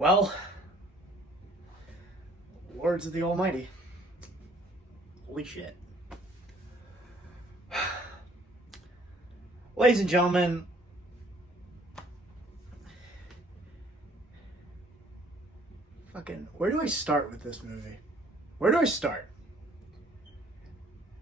Well, words of the Almighty. Holy shit. Ladies and gentlemen, where do I start with this movie? Where do I start?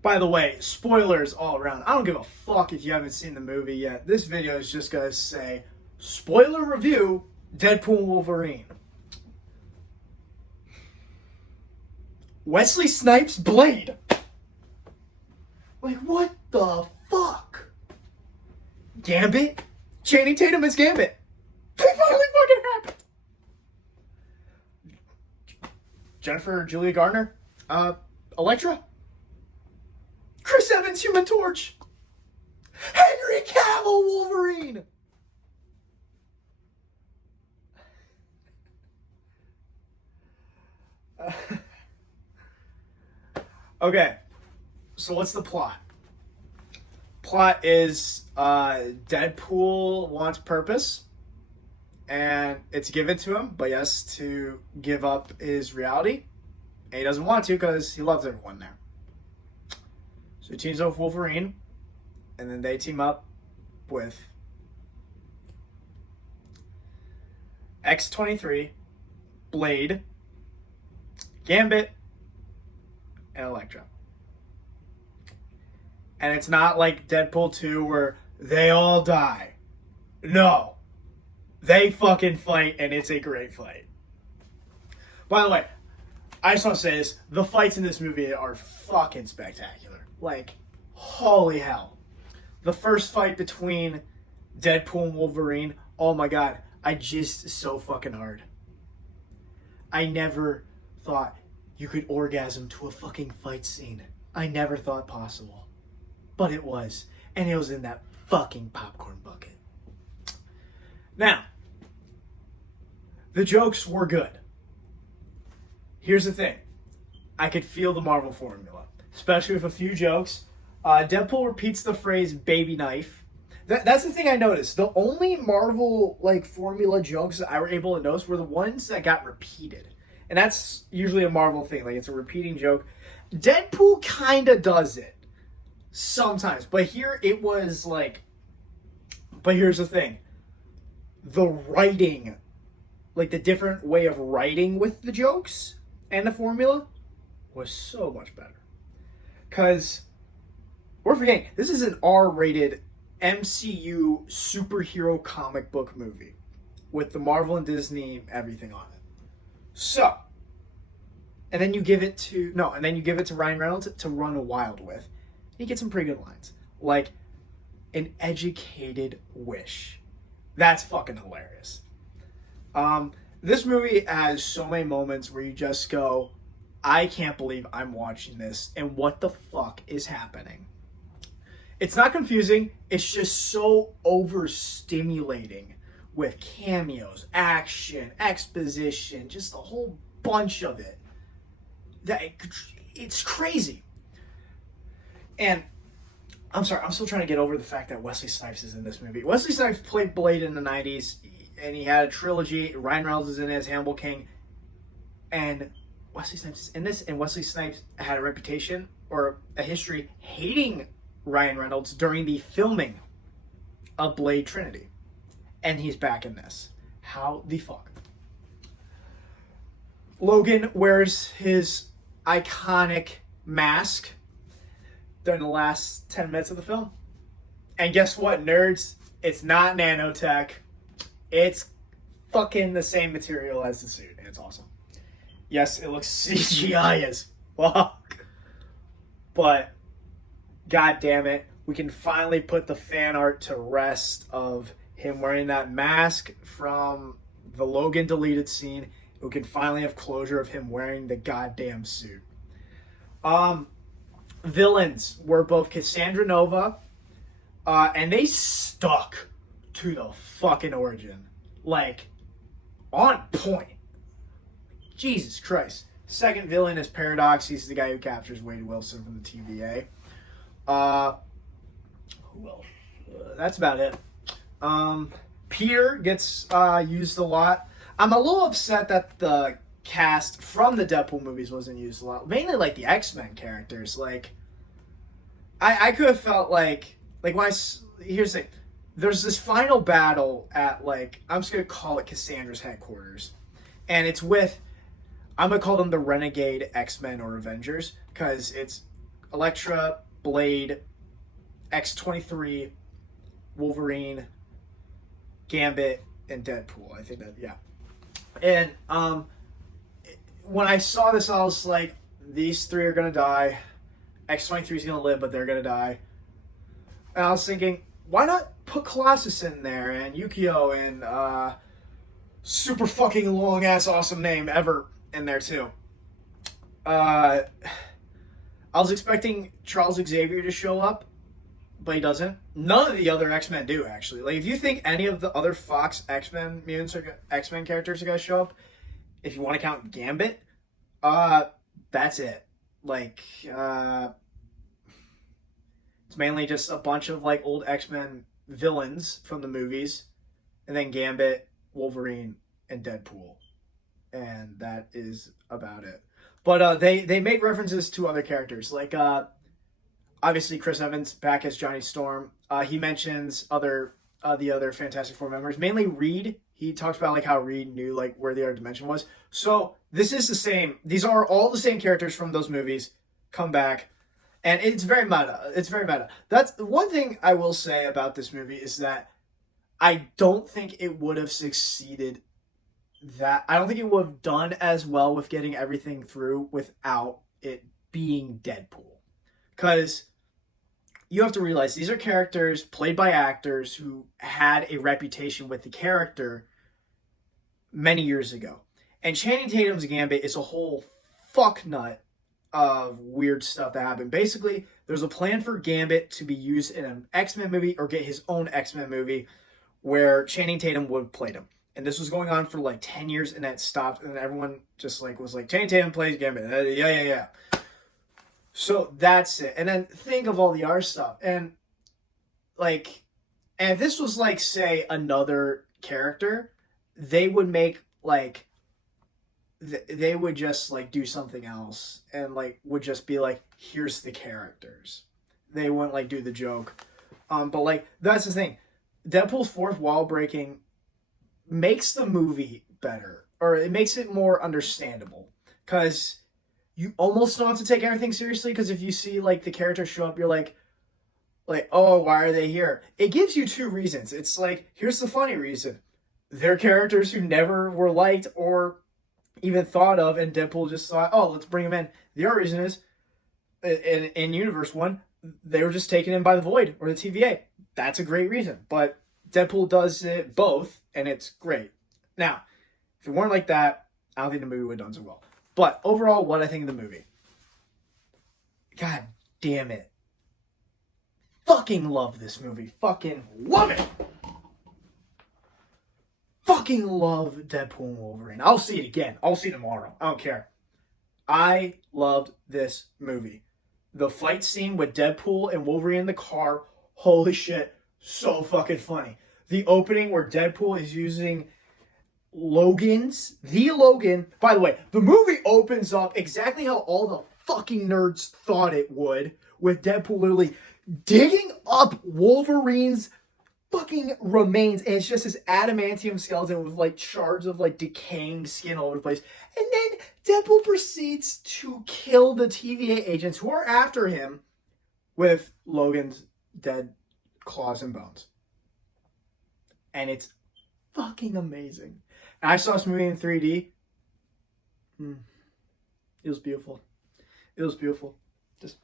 By the way, spoilers all around. I don't give a fuck if you haven't seen the movie yet. This video is just gonna say, spoiler review, Deadpool Wolverine. Wesley Snipes' Blade. Like, what the fuck? Gambit? Channing Tatum is Gambit. It finally fucking happened. Jennifer Julia Garner? Elektra? Chris Evans, Human Torch. Henry Cavill, Wolverine. Okay, so what's the plot? Plot is Deadpool wants purpose, and it's given to him, but he has to give up his reality, and he doesn't want to because he loves everyone there. So he teams up with Wolverine, and then they team up with X-23, Blade, Gambit, and Elektra. And it's not like Deadpool 2 where they all die. No. They fucking fight, and it's a great fight. By the way, I just want to say this. The fights in this movie are fucking spectacular. Like, holy hell. The first fight between Deadpool and Wolverine, oh my god. So fucking hard. I never thought you could orgasm to a fucking fight scene. I never thought possible. But it was. And it was in that fucking popcorn bucket. Now, the jokes were good. Here's the thing. I could feel the Marvel formula. Especially with a few jokes. Deadpool repeats the phrase baby knife. That's the thing I noticed. The only Marvel formula jokes that I were able to notice were the ones that got repeated. And that's usually a Marvel thing. Like, it's a repeating joke. Deadpool kind of does it. Sometimes. But here it was like... But here's the thing. The writing, like the different way of writing with the jokes and the formula was so much better. Because we're forgetting, this is an R-rated MCU superhero comic book movie with the Marvel and Disney everything on it. So, and then you give it to Ryan Reynolds to run wild with. He gets some pretty good lines, like an educated wish. That's fucking hilarious. This movie has so many moments where you just go, I can't believe I'm watching this, and what the fuck is happening? It's not confusing. It's just so overstimulating with cameos, action, exposition, just a whole bunch of it. It's crazy. And I'm sorry, I'm still trying to get over the fact that Wesley Snipes is in this movie. Wesley Snipes played Blade in the 90s, and he had a trilogy. Ryan Reynolds is in it as Hannibal King. And Wesley Snipes is in this, and Wesley Snipes had a reputation, or a history, hating Ryan Reynolds during the filming of Blade Trinity. And he's back in this. How the fuck? Logan wears his iconic mask during the last 10 minutes of the film. And guess what, nerds? It's not nanotech. It's fucking the same material as the suit. And it's awesome. Yes, it looks CGI as fuck. But, god damn it, we can finally put the fan art to rest of him wearing that mask from the Logan deleted scene. We can finally have closure of him wearing the goddamn suit. Villains were both Cassandra Nova, and they stuck to the fucking origin. Like, on point. Jesus Christ. Second villain is Paradox. He's the guy who captures Wade Wilson from the TVA. Who else? That's about it. Peter gets used a lot. I'm a little upset that the cast from the Deadpool movies wasn't used a lot. Mainly like the X-Men characters. Like I could have felt like when here's the thing. There's this final battle at like I'm just gonna call it Cassandra's headquarters, and it's with I'm gonna call them the Renegade X-Men or Avengers because it's Elektra, Blade, X-23, Wolverine, Gambit, and Deadpool. I think that yeah. And when I saw this, I was like, these three are gonna die. X-23 is gonna live, but they're gonna die. And I was thinking, why not put Colossus in there and Yukio and super fucking long ass awesome name ever in there too. Uh, I was expecting Charles Xavier to show up, but he doesn't. None of the other X Men do actually. Like if you think any of the other Fox X Men mutants or X Men characters are gonna show up, if you want to count Gambit, uh, that's it. Like it's mainly just a bunch of like old X Men villains from the movies, and then Gambit, Wolverine, and Deadpool, and that is about it. But they make references to other characters like obviously Chris Evans back as Johnny Storm. He mentions other the other Fantastic Four members, mainly Reed. He talks about like how Reed knew like where the other dimension was. So this is the same. These are all the same characters from those movies come back, and it's very meta. It's very meta. That's one thing I will say about this movie is that I don't think it would have succeeded. That I don't think it would have done as well with getting everything through without it being Deadpool, because you have to realize these are characters played by actors who had a reputation with the character many years ago. And Channing Tatum's Gambit is a whole fuck nut of weird stuff that happened. Basically, there's a plan for Gambit to be used in an X-Men movie or get his own X-Men movie where Channing Tatum would have played him. And this was going on for like 10 years and that stopped and everyone just like was like, Channing Tatum plays Gambit. Yeah. So that's it. And then think of all the other stuff. And like, and if this was like, say, another character, they would make like, they would just like do something else and like would just be like, here's the characters. They wouldn't like do the joke. But like, that's the thing. Deadpool's fourth wall breaking makes the movie better, or it makes it more understandable. Because you almost don't have to take everything seriously, because if you see like the characters show up, you're like, oh, why are they here? It gives you two reasons. It's like, here's the funny reason. They're characters who never were liked or even thought of, and Deadpool just thought, oh, let's bring them in. The other reason is, in Universe 1, they were just taken in by the Void or the TVA. That's a great reason. But Deadpool does it both, and it's great. Now, if it weren't like that, I don't think the movie would have done so well. But overall, what I think of the movie. God damn it. Fucking love this movie. Fucking love it. Fucking love Deadpool and Wolverine. I'll see it again. I'll see it tomorrow. I don't care. I loved this movie. The fight scene with Deadpool and Wolverine in the car. Holy shit. So fucking funny. The opening where Deadpool is using the Logan. By the way, the movie opens up exactly how all the fucking nerds thought it would, with Deadpool literally digging up Wolverine's fucking remains, and it's just this adamantium skeleton with like shards of like decaying skin all over the place. And then Deadpool proceeds to kill the TVA agents who are after him with Logan's dead claws and bones. And it's fucking amazing. And I saw this movie in 3D. It was beautiful. It was beautiful. Just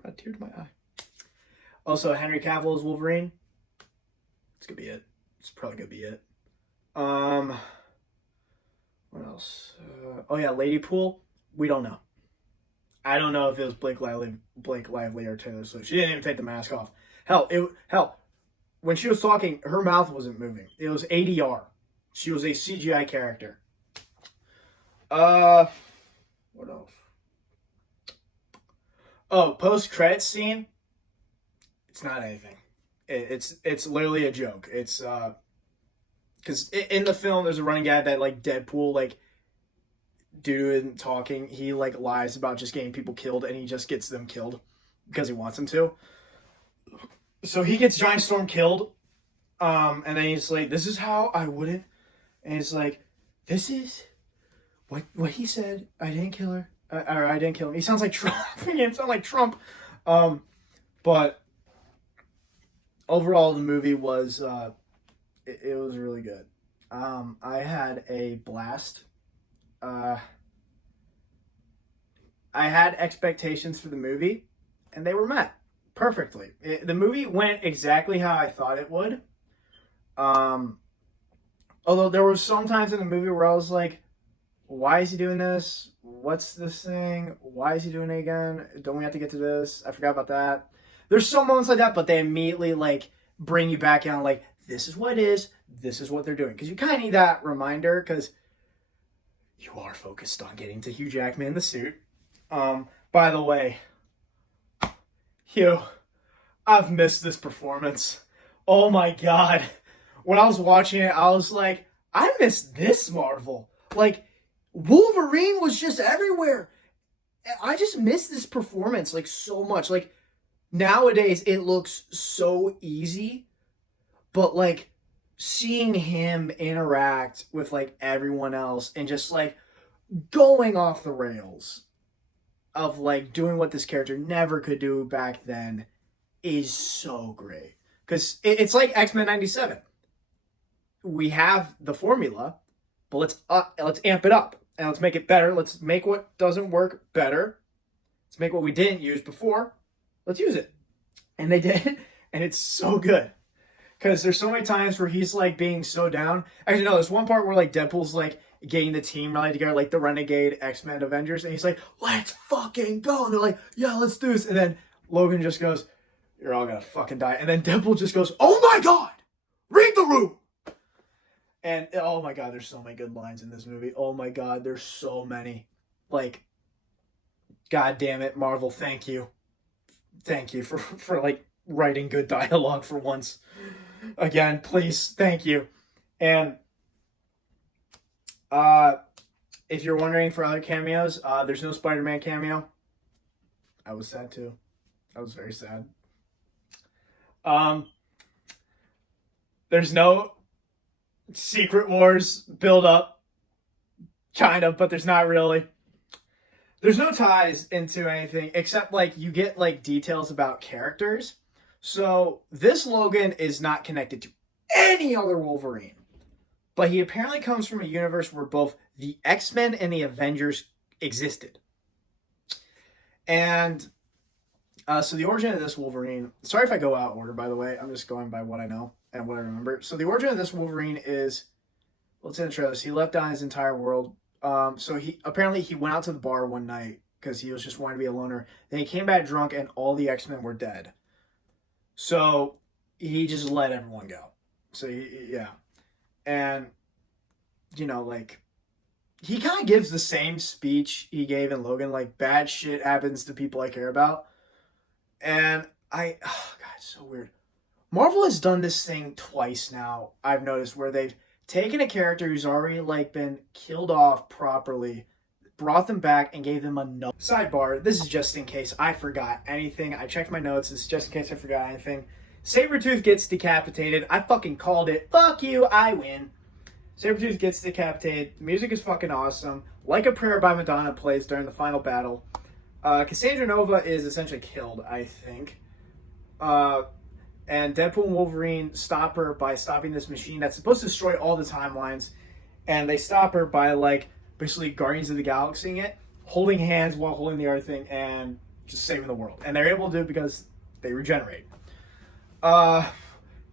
brought a tear to my eye. Also, Henry Cavill as Wolverine. It's gonna be it. It's probably gonna be it. What else? Oh yeah, Lady Pool. We don't know. I don't know if it was Blake Lively or Taylor Swift. She didn't even take the mask off. Hell, when she was talking, her mouth wasn't moving. It was ADR. She was a CGI character. What else? Oh, post-credit scene. It's not anything. It's literally a joke. It's because in the film there's a running gag that like Deadpool, like, due to talking, he like lies about just getting people killed, and he just gets them killed because he wants them to. So he gets Giant Storm killed, and then he's like, "This is how I wouldn't," and he's like, "This is what he said. I didn't kill her, or I didn't kill him." He sounds like Trump. He sounds like Trump. But overall, the movie was it was really good. I had a blast. I had expectations for the movie, and they were met perfectly. The movie went exactly how I thought it would. Although there were some times in the movie where I was like, why is he doing this? What's this thing? Why is he doing it again? Don't we have to get to this? I forgot about that. There's some moments like that, but they immediately like bring you back in, like, this is what it is. This is what they're doing. Because you kind of need that reminder, because you are focused on getting to Hugh Jackman in the suit. By the way, Hugh, I've missed this performance. Oh my God. When I was watching it, I was like, I missed this Marvel. Like, Wolverine was just everywhere. I just miss this performance like so much. Like, nowadays it looks so easy, but like seeing him interact with like everyone else and just like going off the rails of like doing what this character never could do back then is so great. Because it's like X-Men 97. We have the formula, but let's amp it up and let's make it better. Let's make what doesn't work better. Let's make what we didn't use before. Let's use it. And they did, and it's so good. Because there's so many times where he's like being so down. Actually, no, there's one part where like Deadpool's like getting the team rallied together, like the Renegade X-Men Avengers, and he's like, let's fucking go. And they're like, yeah, let's do this. And then Logan just goes, you're all gonna fucking die. And then Deadpool just goes, oh my God, read the room. And oh my God, there's so many good lines in this movie. Oh my God, there's so many. Like, God damn it, Marvel, thank you. Thank you for like writing good dialogue for once. Again, please, thank you. And if you're wondering for other cameos, there's no Spider-Man cameo. I was sad too. I was very sad. There's no Secret Wars build up. Kind of, but there's not really. There's no ties into anything except like you get like details about characters. So this Logan is not connected to any other Wolverine. But he apparently comes from a universe where both the X-Men and the Avengers existed. And so the origin of this Wolverine, sorry if I go out of order, by the way. I'm just going by what I know and what I remember. So the origin of this Wolverine is, let's intro this. He left down his entire world. So he went out to the bar one night because he was just wanting to be a loner. Then he came back drunk and all the X-Men were dead. So he just let everyone go. So yeah. And, you know, like, he kind of gives the same speech he gave in Logan, like, bad shit happens to people I care about. And oh God, it's so weird. Marvel has done this thing twice now, I've noticed, where they've taken a character who's already, like, been killed off properly, brought them back, and gave them another. Sidebar, this is just in case I forgot anything. I checked my notes, this is just in case I forgot anything. Sabretooth gets decapitated. I fucking called it. Fuck you, I win. Sabretooth gets decapitated. The music is fucking awesome. Like a Prayer by Madonna plays during the final battle. Cassandra Nova is essentially killed, I think. And Deadpool and Wolverine stop her by stopping this machine that's supposed to destroy all the timelines. And they stop her by, like, basically Guardians of the Galaxy it, holding hands while holding the other thing and just saving the world. And they're able to do it because they regenerate.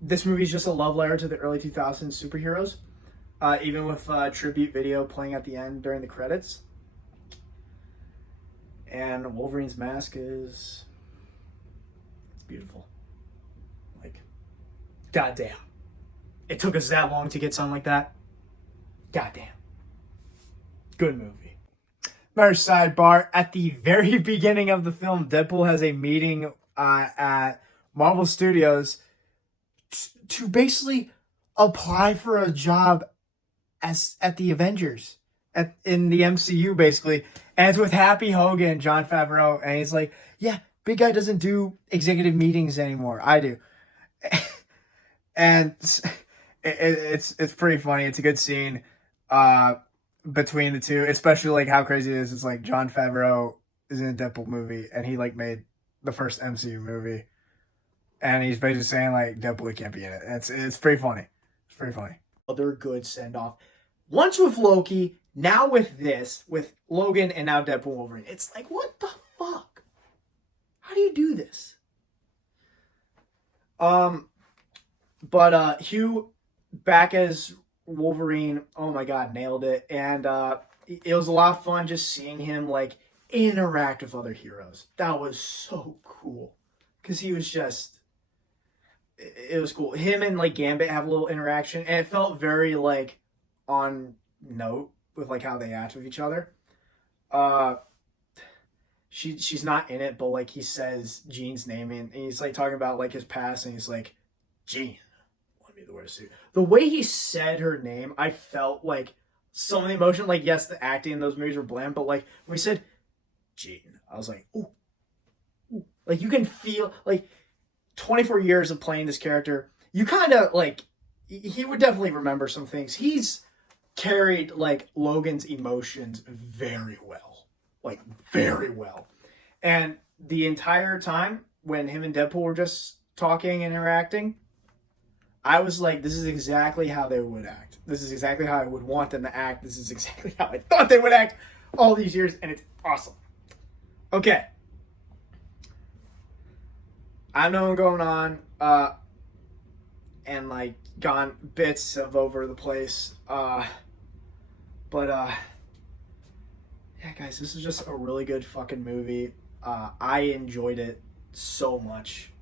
This movie is just a love letter to the early 2000s superheroes, even with a tribute video playing at the end during the credits. And Wolverine's mask it's beautiful. Like, goddamn. It took us that long to get something like that. Goddamn. Good movie. Another sidebar, at the very beginning of the film, Deadpool has a meeting at Marvel Studios to basically apply for a job as at the Avengers in the MCU basically, and it's with Happy Hogan, John Favreau, and he's like, "Yeah, big guy doesn't do executive meetings anymore. I do," and it's pretty funny. It's a good scene between the two, especially like how crazy it is. It's like John Favreau is in a Deadpool movie, and he like made the first MCU movie, and he's basically saying like Deadpool can't be in it. It's pretty funny. It's pretty funny. Other good send off. Once with Loki, now with this, with Logan, and now Deadpool Wolverine. It's like, what the fuck? How do you do this? But Hugh back as Wolverine, oh my god, nailed it. And it was a lot of fun just seeing him like interact with other heroes. That was so cool. Cause he was just it was cool. Him and like Gambit have a little interaction, and it felt very like on note with like how they act with each other. She's not in it, but like he says Jean's name and he's like talking about like his past, and he's like, Jean wanted me to wear a suit. The way he said her name, I felt like some of the emotion. Like, yes, the acting in those movies were bland, but like when he said Jean, I was like, ooh, ooh. Like you can feel like 24 years of playing this character, you kind of like he would definitely remember some things. He's carried like Logan's emotions very well, like very well. And the entire time when him and Deadpool were just talking and interacting, I was like, this is exactly how they would act. This is exactly how I would want them to act. This is exactly how I thought they would act all these years, and it's awesome. Okay. I know I'm going on, and like gone bits of over the place, but yeah, guys, this is just a really good fucking movie. I enjoyed it so much.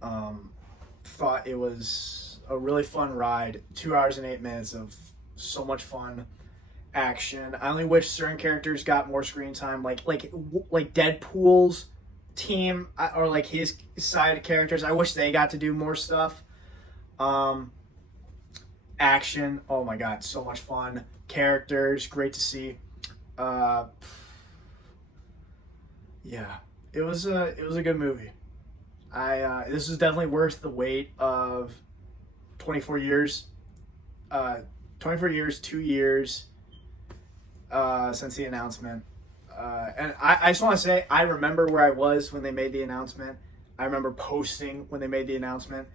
Thought it was a really fun ride. 2 hours and 8 minutes of so much fun action. I only wish certain characters got more screen time, like Deadpool's team or like his side characters. I wish they got to do more stuff. Action, oh my god, so much fun. Characters, great to see. Yeah, it was a good movie. This is definitely worth the wait of 24 years. 24 years, 2 years since the announcement. And I just want to say, I remember where I was when they made the announcement. I remember posting when they made the announcement.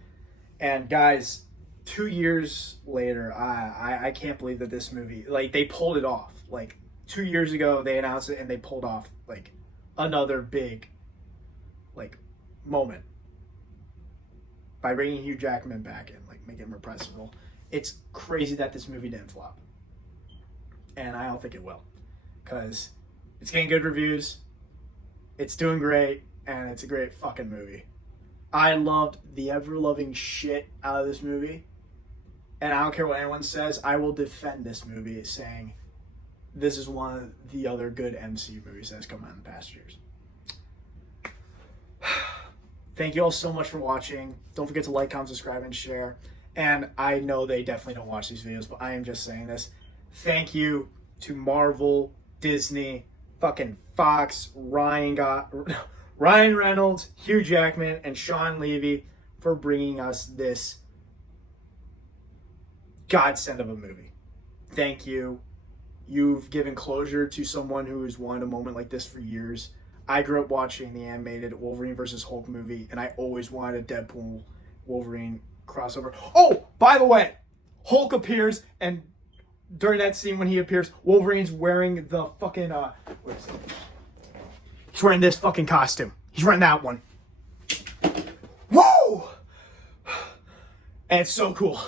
And guys, 2 years later, I can't believe that this movie, like, they pulled it off. Like, 2 years ago, they announced it, and they pulled off, like, another big, like, moment by bringing Hugh Jackman back and, like, making him repressible. It's crazy that this movie didn't flop. And I don't think it will. Because it's getting good reviews, it's doing great, and it's a great fucking movie. I loved the ever-loving shit out of this movie. And I don't care what anyone says, I will defend this movie saying this is one of the other good MCU movies that has come out in the past years. Thank you all so much for watching. Don't forget to like, comment, subscribe, and share. And I know they definitely don't watch these videos, but I am just saying this. Thank you to Marvel, Disney, fucking Fox, Ryan Reynolds, Hugh Jackman, and Sean Levy for bringing us this godsend of a movie. Thank you. You've given closure to someone who has wanted a moment like this for years. I grew up watching the animated Wolverine versus Hulk movie, and I always wanted a Deadpool Wolverine crossover. Oh, by the way, Hulk appears, and during that scene when he appears, Wolverine's wearing the fucking what is it? He's wearing this fucking costume. He's wearing that one. Whoa! And it's so cool.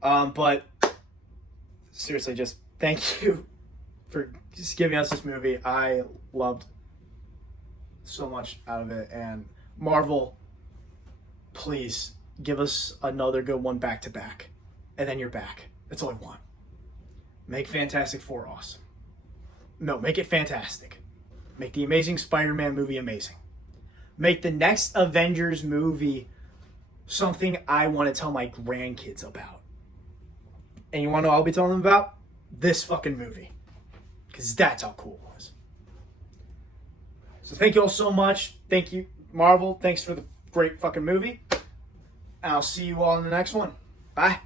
But seriously, just thank you for just giving us this movie. I loved so much out of it. And Marvel, please give us another good one back to back. And then you're back. That's all I want. Make Fantastic Four awesome. No, make it fantastic. Make the Amazing Spider-Man movie amazing. Make the next Avengers movie something I want to tell my grandkids about. And you want to know what I'll be telling them about? This fucking movie. Because that's how cool it was. So thank you all so much. Thank you, Marvel. Thanks for the great fucking movie. And I'll see you all in the next one. Bye.